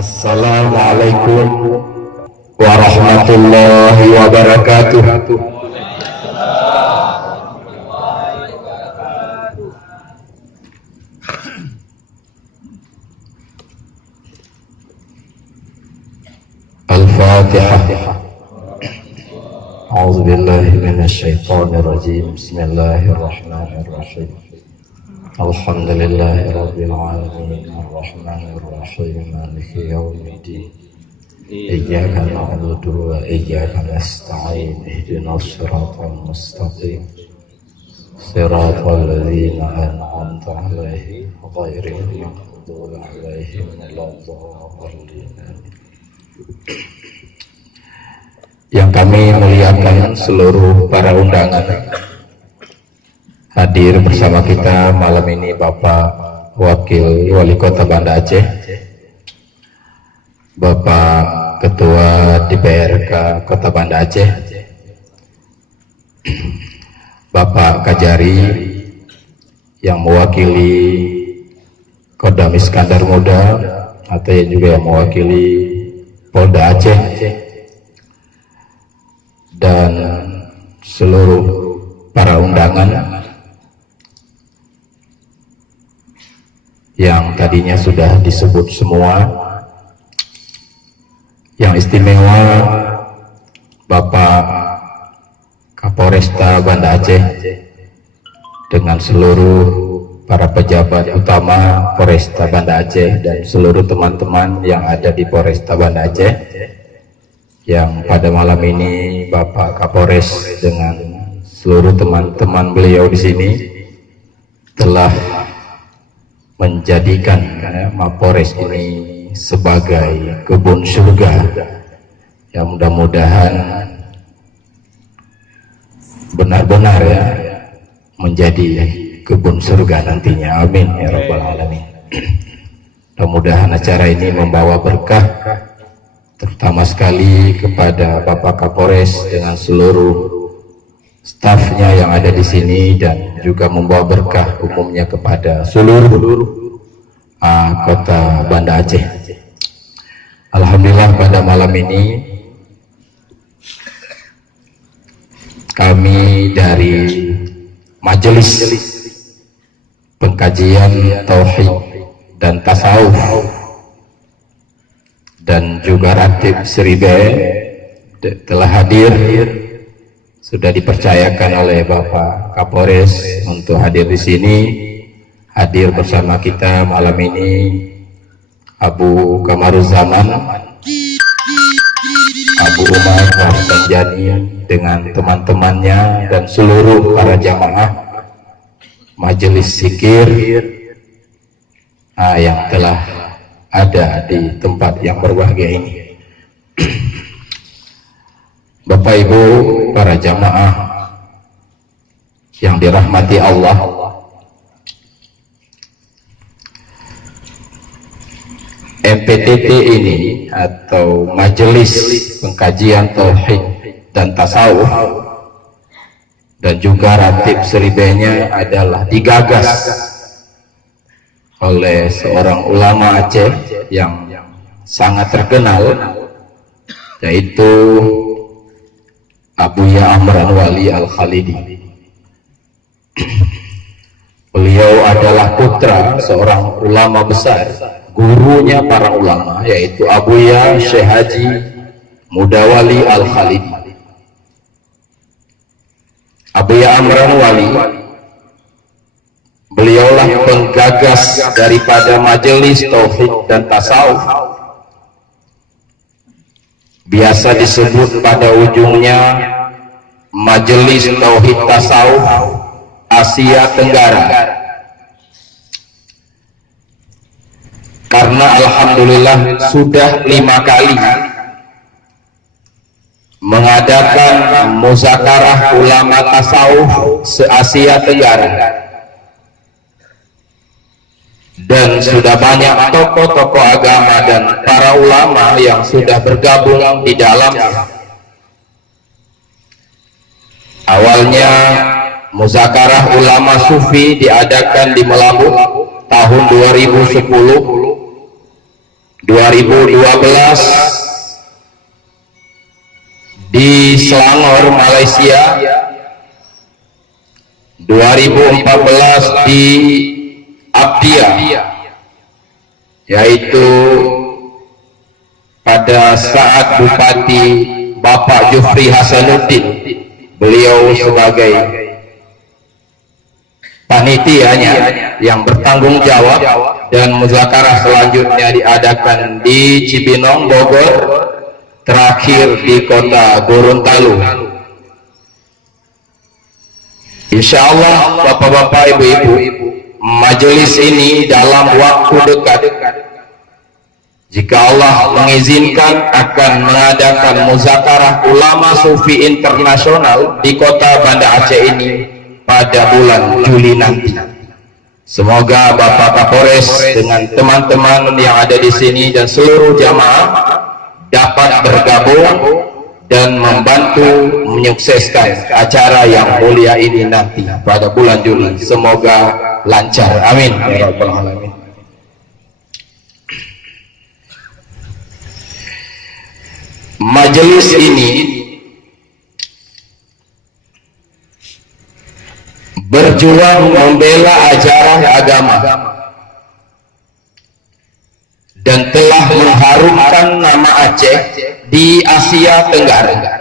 Assalamualaikum warahmatullahi wabarakatuh. Al-Fatihah. A'udzu billahi minasy syaithanir rajim. Bismillahirrahmanirrahim. Alhamdulillahi rabbil alamin arrahmanir rahim maliki yaumiddin iyyaka na'budu wa iyyaka nasta'in ihdinas siratal mustaqim siratal ladzina an'amta 'alaihim ghairil maghdubi 'alaihim waladdallin. Yang kami muliakan seluruh para undangan hadir bersama kita malam ini Bapak Wakil Wali Kota Banda Aceh, Bapak Ketua DPRK Kota Banda Aceh, Bapak Kajari yang mewakili Kodam Iskandar Muda atau yang juga yang mewakili Polda Aceh, dan seluruh para undangan yang tadinya sudah disebut semua. Yang istimewa Bapak Kapolresta Banda Aceh dengan seluruh para pejabat utama Polresta Banda Aceh dan seluruh teman-teman yang ada di Polresta Banda Aceh, yang pada malam ini Bapak Kapolres dengan seluruh teman-teman beliau di sini telah menjadikan Mapolres ini sebagai kebun surga yang mudah-mudahan benar-benar ya menjadi kebun surga nantinya, amin ya rabbal alamin. Mudah-mudahan acara ini membawa berkah terutama sekali kepada Bapak Kapolres dengan seluruh stafnya yang ada di sini, dan juga membawa berkah umumnya kepada seluruh kota Banda Aceh. Alhamdulillah pada malam ini kami dari Majelis Pengkajian Tauhid dan Tasawuf dan juga Ratib Seribe telah hadir. Sudah dipercayakan oleh Bapak Kapolres untuk hadir di sini. Hadir bersama kita malam ini Abu Kamaruzzaman, Abu Umar Rafsanjani dengan teman-temannya dan seluruh para jamaah majelis zikir yang telah ada di tempat yang berbahagia ini. Bapak Ibu para jamaah yang dirahmati Allah, MPTT ini atau Majelis Pengkajian Tauhid dan Tasawuf dan juga Ratib Seribenya adalah digagas oleh seorang ulama Aceh yang sangat terkenal, yaitu Abuya Amran Wali Al-Khalidi. Beliau adalah putra seorang ulama besar, gurunya para ulama, yaitu Abuya Syekh Haji Mudawali Al-Khalidi. Abuya Amran Wali, beliaulah penggagas daripada Majelis Tauhid dan Tasawuf, biasa disebut pada ujungnya Majelis Tauhid Tasawuf Asia Tenggara, karena alhamdulillah sudah 5 kali mengadakan muzakarah ulama tasawuf se-Asia Tenggara, dan sudah banyak tokoh-tokoh agama dan para ulama yang sudah bergabung di dalamnya. Awalnya muzakarah ulama sufi diadakan di Melabuh tahun 2010, 2012 di Selangor, Malaysia, 2014 di Abdia, yaitu pada saat Bupati Bapak Jufri Hasanuddin, beliau sebagai panitianya yang bertanggung jawab, dan muzakarah selanjutnya diadakan di Cibinong, Bogor, terakhir di kota Gorontalo. Insya Allah bapak-bapak, ibu-ibu, majelis ini dalam waktu dekat, jika Allah mengizinkan, akan mengadakan muzakarah ulama sufi internasional di kota Banda Aceh ini pada bulan Juli nanti. Semoga Bapak Kapolres dengan teman-teman yang ada di sini dan seluruh jamaah dapat bergabung dan membantu menyukseskan acara yang mulia ini nanti pada bulan Juli. Semoga lancar, amin ya rabbal alamin. Majelis ini berjuang membela ajaran agama dan telah mengharumkan nama Aceh di Asia Tenggara.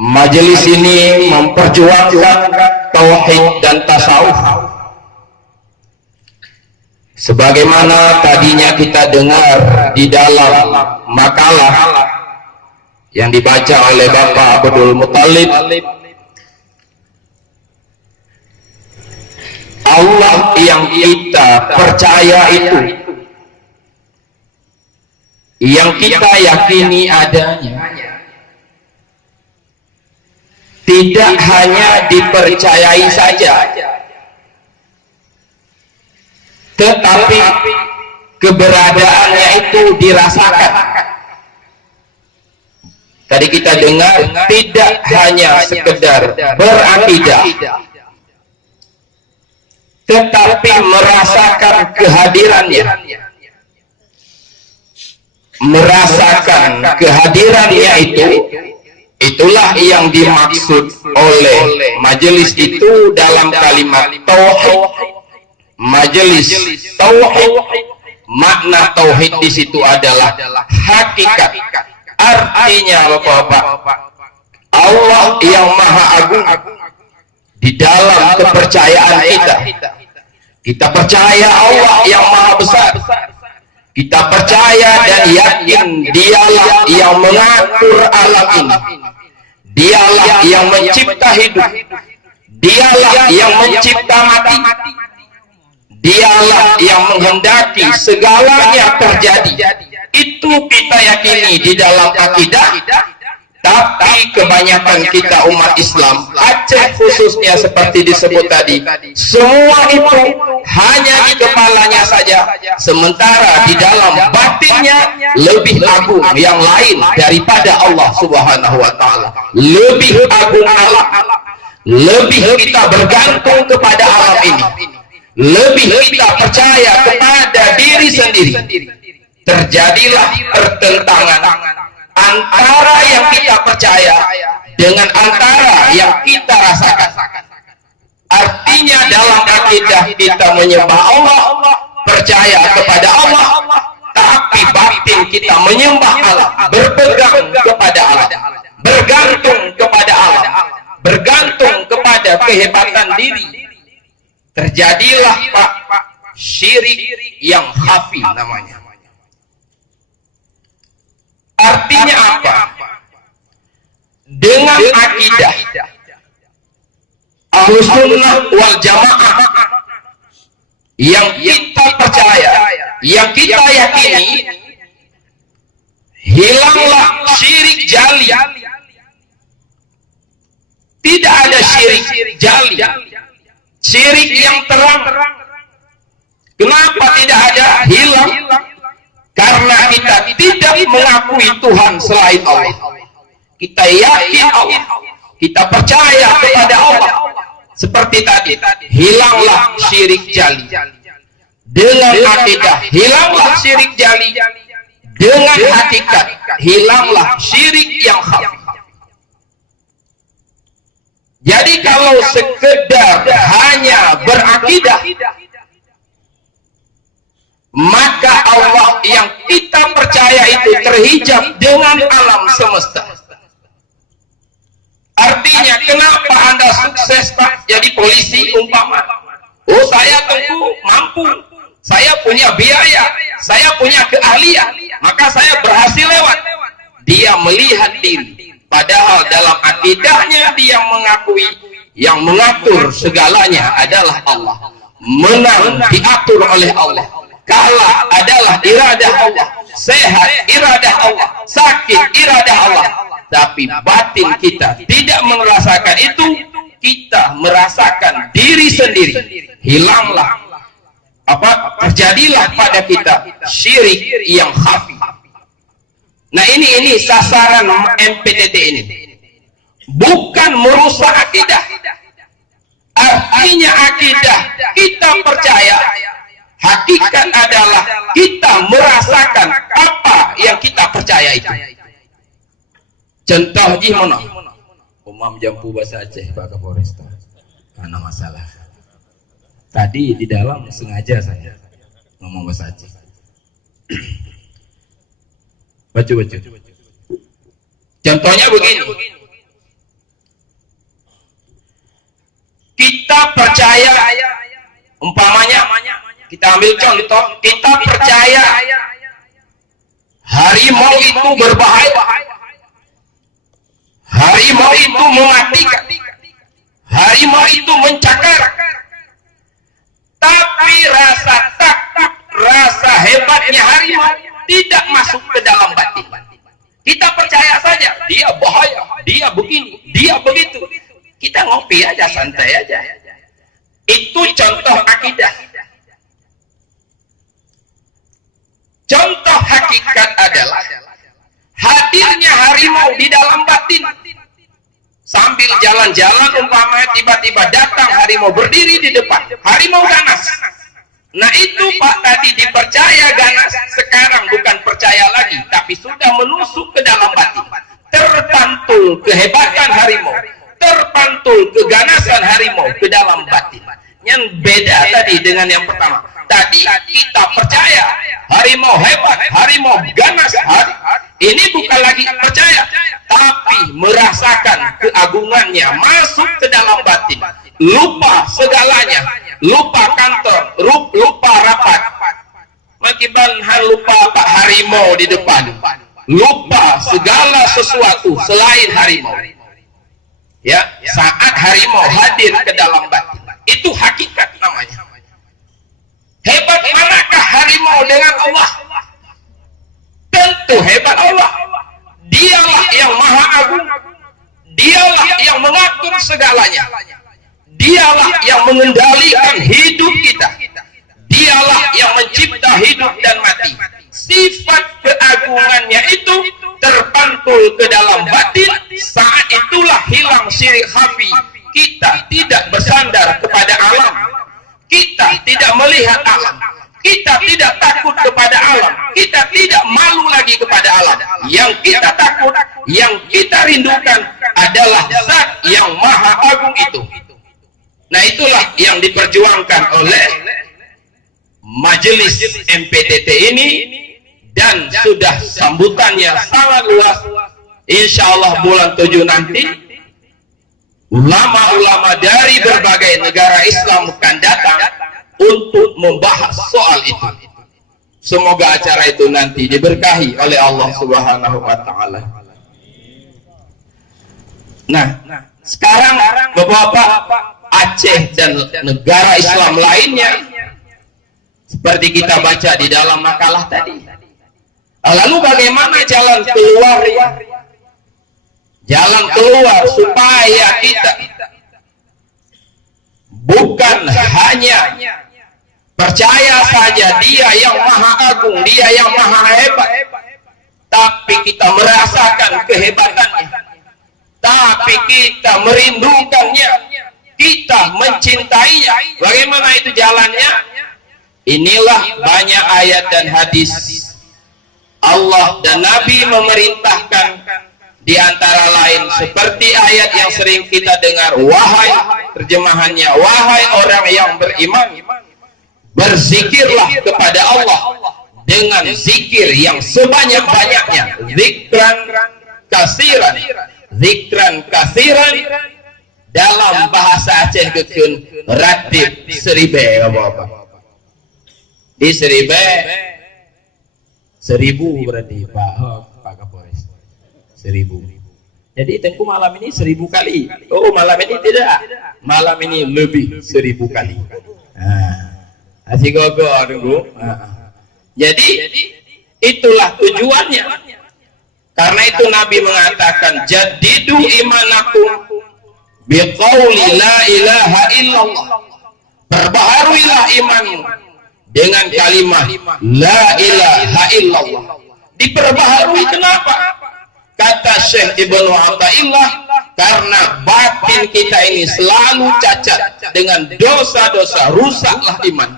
Majelis ini memperjuangkan tauhid dan tasawuf, sebagaimana tadinya kita dengar di dalam makalah yang dibaca oleh Bapak Abdul Muthalib. Allah yang kita percaya itu, yang kita yakini adanya, tidak hanya dipercayai saja, tetapi keberadaannya itu dirasakan. Tadi kita dengar, tidak hanya sekedar berakidah, tetapi merasakan kehadirannya. Merasakan kehadirannya itulah yang dimaksud oleh majelis itu dalam kalimat tauhid. Majelis tauhid, makna tauhid di situ adalah hakikat. Artinya Bapak-bapak, Allah yang Maha Agung di dalam kepercayaan kita percaya Allah yang Maha Besar. Kita percaya dan yakin Dialah yang mengatur alam ini, Dialah yang mencipta hidup, Dialah yang mencipta mati, Dialah yang menghendaki segalanya terjadi. Itu kita yakini di dalam akidah. Tapi kebanyakan kita umat Islam, Aceh khususnya seperti disebut tadi, semua itu hanya di kepalanya saja, sementara di dalam batinnya lebih agung yang lain daripada Allah Subhanahu wa Ta'ala. Lebih agung Allah, lebih kita bergantung kepada alam ini, lebih kita percaya kepada diri sendiri. Terjadilah pertentangan antara yang kita percaya dengan antara yang kita rasakan. Artinya dalam akidah kita menyembah Allah, percaya kepada Allah, tapi batin kita menyembah Allah, berpegang kepada Allah, bergantung kepada Allah, bergantung kepada kehebatan diri. Terjadilah Pak syirik yang khafi namanya. Artinya apa? Dengan akidah Ahlussunnah wal Jamaah yang kita percaya, yang kita yakini, hilanglah syirik jali. Tidak ada syirik jali, syirik yang terang. Kenapa tidak ada? Hilang. Karena kita tidak mengakui Tuhan selain Allah. Kita yakin Allah, kita percaya kepada Allah. Seperti tadi, hilanglah syirik jali. Dengan akidah hilanglah syirik jali, dengan hakikat hilanglah syirik yang khafi. Jadi kalau sekedar hanya berakidah, maka Allah yang kita percaya itu terhijab dengan alam semesta. Artinya, kenapa Anda sukses Pak jadi polisi umpama? Oh, saya tentu mampu, saya punya biaya, saya punya keahlian, maka saya berhasil lewat. Dia melihat diri, padahal dalam akidahnya dia mengakui yang mengatur segalanya adalah Allah. Menang diatur oleh Allah, kalah adalah iradah Allah, sehat iradah Allah, sakit iradah Allah. Tapi batin kita tidak merasakan itu, kita merasakan diri sendiri. Hilanglah terjadilah pada kita syirik yang khafi. Nah, ini sasaran MPTT ini, bukan merusak akidah. Artinya akidah kita percaya, hakikat adalah kita merasakan apa yang kita percaya itu. Contoh gimana? Umam Jampu bahasa Aceh Pak Kapolresta. Karena masalah. Tadi di dalam sengaja saya ngomong bahasa Aceh. Baca. Contohnya begini. Kita percaya, umpamanya kita ambil contoh, kita percaya harimau itu berbahaya. Harimau itu mematikan, harimau itu mencakar. Tapi rasa takut, rasa hebatnya harimau tidak masuk ke dalam batin. Kita percaya saja, dia bahaya, dia begini, dia begitu. Kita ngopi aja, santai aja. Itu contoh akidah. Contoh hakikat adalah hadirnya harimau di dalam batin. Sambil jalan-jalan umpamanya tiba-tiba datang harimau berdiri di depan, harimau ganas. Nah itu Pak tadi dipercaya ganas, sekarang bukan percaya lagi, tapi sudah menusuk ke dalam batin. Terpantul kehebatan harimau, terpantul keganasan harimau ke dalam batin. Yang beda tadi dengan yang pertama. Tadi kita percaya harimau hebat, harimau ganas. Ini bukan lagi percaya, tapi merasakan keagungannya masuk ke dalam batin. Lupa segalanya, lupa kantor, lupa rapat. Makiban lupa Pak harimau di depan, lupa segala sesuatu selain harimau. Ya, saat harimau hadir ke dalam batin, itu hakikat namanya. Hebat manakah harimau dengan Allah? Tentu hebat Allah. Dialah yang maha agung, dialah yang mengatur segalanya, dialah yang mengendalikan hidup kita, dialah yang mencipta hidup dan mati. Sifat keagungannya itu terpantul ke dalam batin. Saat itulah hilang syirik khafi. Kita tidak bersandar kepada alam, kita tidak melihat alam, kita tidak takut kepada alam, kita tidak malu lagi kepada alam. Yang kita takut, yang kita rindukan adalah zat yang maha agung itu. Nah itulah yang diperjuangkan oleh majelis MPTT ini, dan sudah sambutannya sangat luas. Insya Allah bulan 7 nanti ulama-ulama dari berbagai negara Islam akan datang untuk membahas soal itu. Semoga acara itu nanti diberkahi oleh Allah Subhanahu wa Ta'ala. Nah, sekarang beberapa Aceh dan negara Islam lainnya, seperti kita baca di dalam makalah tadi. Lalu bagaimana jalan keluarnya? Jalan keluar supaya kita bukan hanya percaya saja dia yang maha agung, dia yang maha hebat, tapi kita merasakan kehebatannya, tapi kita merindukannya, kita mencintainya. Bagaimana itu jalannya? Inilah banyak ayat dan hadis Allah dan Nabi memerintahkan, di antara lain seperti ayat yang sering kita dengar, wahai, terjemahannya, wahai orang yang beriman, berzikirlah kepada Allah dengan zikir yang sebanyak-banyaknya, zikran kasiran. Zikran kasiran dalam bahasa Aceh kekun ratib seribe apa-apa. Di seribe 1000 berarti Pak Kapolres. 1000. Jadi tengku malam ini 1000 kali. Oh, malam ini tidak. Malam ini lebih 1000 kali. Asik gogo tunggu. Jadi itulah tujuannya. Karena itu Nabi mengatakan, jadidu imanakum biqauli la ilaha illallah. Perbaharuilah imanmu dengan kalimat la ilaha illallah. Diperbaharui kenapa? Kata Syekh Ibnu Athaillah, karena batin kita ini selalu cacat dengan dosa-dosa, rusaklah iman.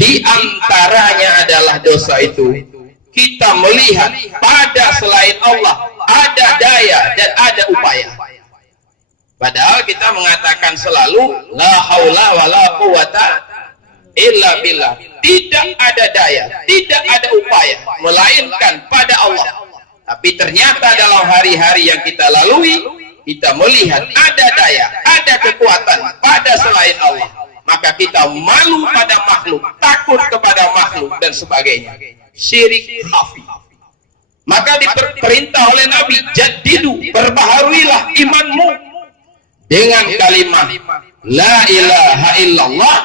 Di antaranya adalah dosa itu, kita melihat pada selain Allah ada daya dan ada upaya. Padahal kita mengatakan selalu la haula wala quwata illa billah. Tidak ada daya, tidak ada upaya melainkan pada Allah. Tapi ternyata dalam hari-hari yang kita lalui, kita melihat ada daya, ada kekuatan pada selain Allah. Maka kita malu pada makhluk, takut kepada makhluk dan sebagainya. Syirik khafi. Maka diperintah oleh Nabi, jadidu, perbaharuilah imanmu dengan kalimat la ilaha illallah.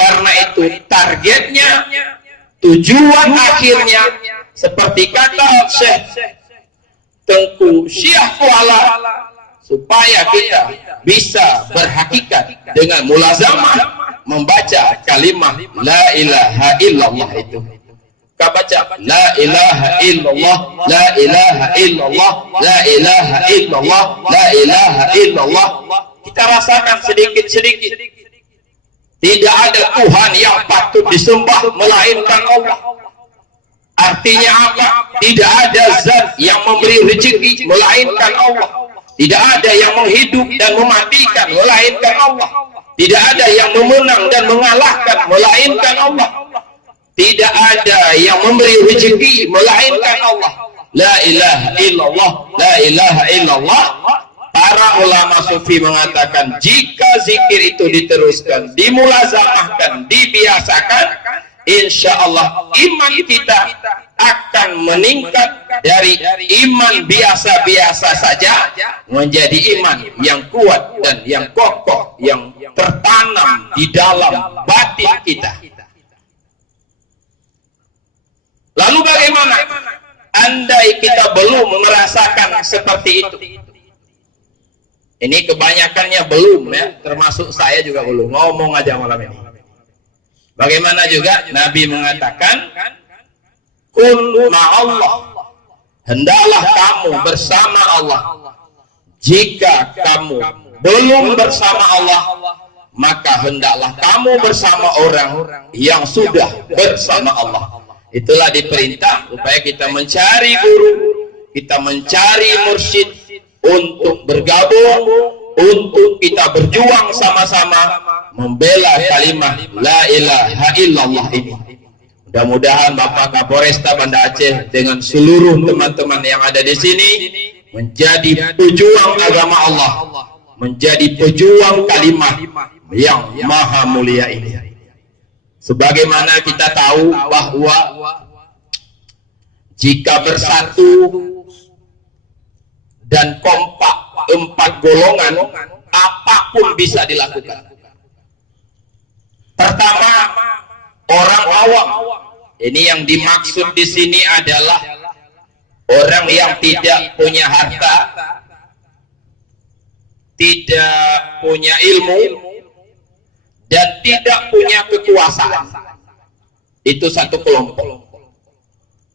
Karena itu targetnya, tujuan akhirnya, seperti kata Syekh Tengku Syekh Kuala, supaya kita bisa berhakikat dengan mulazamah membaca kalimat la ilaha illallah itu. Kita baca la ilaha illallah, la ilaha illallah, la ilaha illallah, la ilaha illallah. Kita rasakan sedikit-sedikit. Tidak ada Tuhan yang patut disembah melainkan Allah. Artinya apa? Tidak ada zat yang memberi rezeki melainkan Allah. Tidak ada yang menghidup dan mematikan melainkan Allah. Tidak ada yang memenang dan mengalahkan melainkan Allah. Tidak ada yang memberi rezeki melainkan Allah. La ilaha illallah, la ilaha illallah. Para ulama sufi mengatakan, jika zikir itu diteruskan, dimulazamahkan, dibiasakan, insya Allah iman kita akan meningkat dari iman biasa-biasa saja menjadi iman yang kuat dan yang kokoh, yang tertanam di dalam batin kita. Lalu bagaimana andai kita belum merasakan seperti itu? Ini kebanyakannya belum, ya, termasuk saya juga belum. Ngomong aja malam ini. Bagaimana juga Nabi mengatakan, kun ma'allah, hendaklah kamu bersama Allah. Jika kamu belum bersama Allah, maka hendaklah kamu bersama orang yang sudah bersama Allah. Itulah diperintah supaya kita mencari guru, kita mencari mursyid, untuk bergabung, untuk kita berjuang sama-sama membela kalimat la ilaha illallah ini. Mudah-mudahan Bapak Kapolresta Banda Aceh dengan seluruh teman-teman yang ada di sini menjadi pejuang agama Allah, menjadi pejuang kalimat yang maha mulia ini. Sebagaimana kita tahu bahwa jika bersatu dan kompak 4 golongan, apapun bisa dilakukan. Pertama, orang awam. Ini yang dimaksud di sini adalah orang yang tidak punya harta, tidak punya ilmu, dan tidak punya kekuasaan. Itu satu kelompok.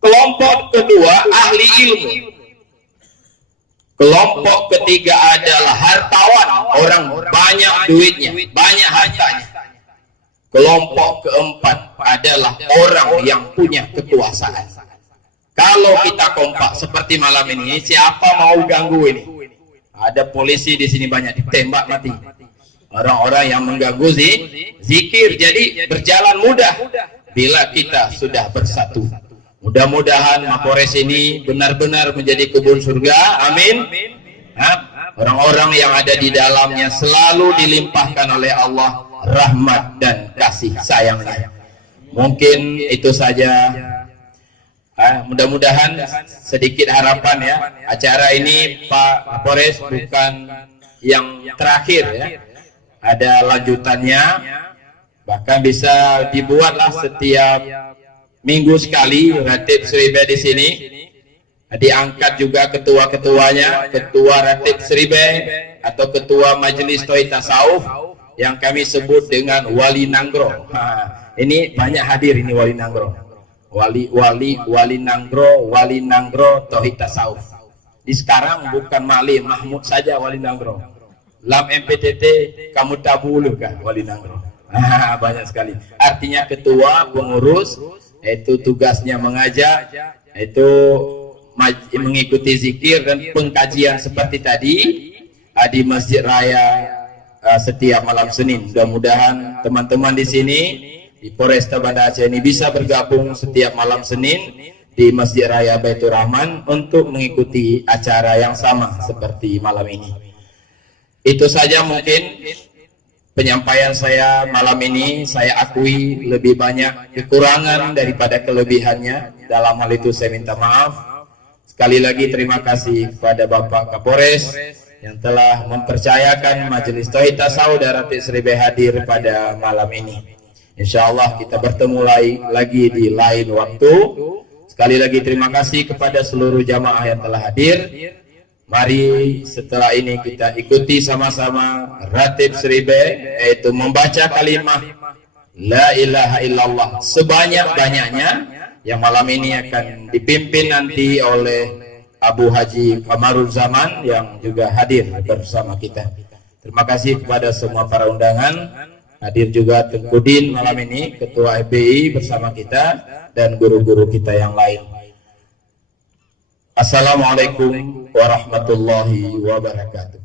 Kelompok kedua, ahli ilmu. Kelompok ketiga adalah hartawan, orang banyak duitnya, banyak hartanya. Kelompok keempat, adalah orang yang punya kekuasaan. Kalau kita kompak seperti malam ini, siapa mau ganggu ini? Ada polisi di sini banyak ditembak mati. Orang-orang yang mengganggu zikir, jadi berjalan mudah bila kita sudah bersatu. Mudah-mudahan Mapores ini benar-benar menjadi kebun surga. Amin. Orang-orang yang ada di dalamnya selalu dilimpahkan oleh Allah rahmat dan kasih sayangnya. Mungkin itu saja. Mudah-mudahan sedikit harapan ya. Acara ini Pak Kapolres bukan yang terakhir ya. Ada lanjutannya. Bahkan bisa dibuatlah setiap minggu sekali Ratib Seribe di sini. Diangkat juga ketua-ketuanya, ketua Ratib Seribe atau ketua Majelis Tohid Tasawuf yang kami sebut dengan Wali Nanggro. Ini banyak hadir ini Wali Nanggro. Wali Nanggro Tohid Tasawuf. Di sekarang bukan Mali Mahmud saja Wali Nanggro. Lam MPTT kamu tabulu kah Wali Nanggro. Banyak sekali. Artinya ketua pengurus, itu tugasnya mengajak, itu mengikuti zikir dan pengkajian seperti tadi di Masjid Raya setiap malam Senin. Mudah-mudahan teman-teman di sini di Polresta Banda Aceh ini bisa bergabung setiap malam Senin di Masjid Raya Baitur Rahman untuk mengikuti acara yang sama seperti malam ini. Itu saja mungkin penyampaian saya malam ini. Saya akui lebih banyak kekurangan daripada kelebihannya. Dalam hal itu saya minta maaf. Sekali lagi terima kasih kepada Bapak Kapolres yang telah mempercayakan Majelis Tohid Tasawuf Ratib Seribe hadir pada malam ini. Insya Allah kita bertemu lagi di lain waktu. Sekali lagi terima kasih kepada seluruh jamaah yang telah hadir. Mari setelah ini kita ikuti sama-sama Ratib Seribe, yaitu membaca kalimat La ilaha illallah sebanyak-banyaknya, yang malam ini akan dipimpin nanti oleh Abu Haji Kamarul Zaman yang juga hadir bersama kita. Terima kasih kepada semua para undangan. Hadir juga Tengkudin malam ini, Ketua FPI bersama kita, dan guru-guru kita yang lain. Assalamualaikum warahmatullahi wabarakatuh.